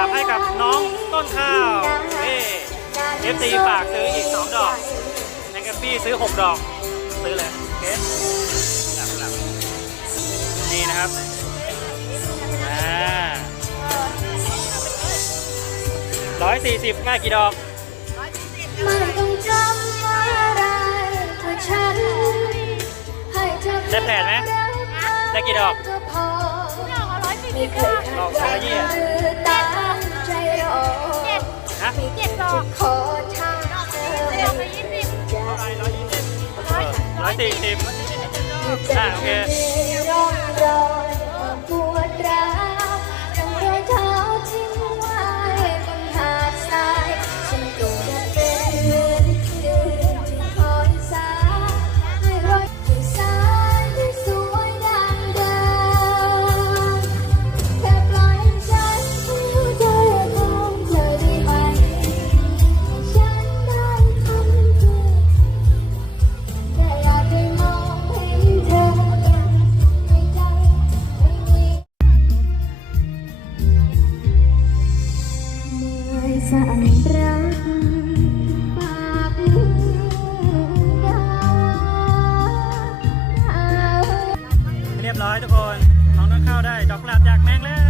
าบให้กับน้องต้นข้าวเอ้เอฟซีฝากซื้ออีก 2 ดอกแองกับี้ซื้อ 6 ดอก ซื้อเลยโอเคหลับหลับนี่นะครับอ่าร้อยสี่สิบง่ายกี่ดอกไม่ต้องจำอะไรเพราะฉันให้เธอได้แผนไหมได้กี่ดอกก็พอด อกละร้อยสี่ไม่สิบเคยดอกขัดละยี่ใจคือตามใจรอฮะเจ็ดดอกขอทางเธอดอกละยี่สิบอย่าร้อยสี่สิบอ่าโอเค เรียบร้อยทุกคน น้องน้องเข้าได้ ดอกกุหลาบจากแมงแล้ว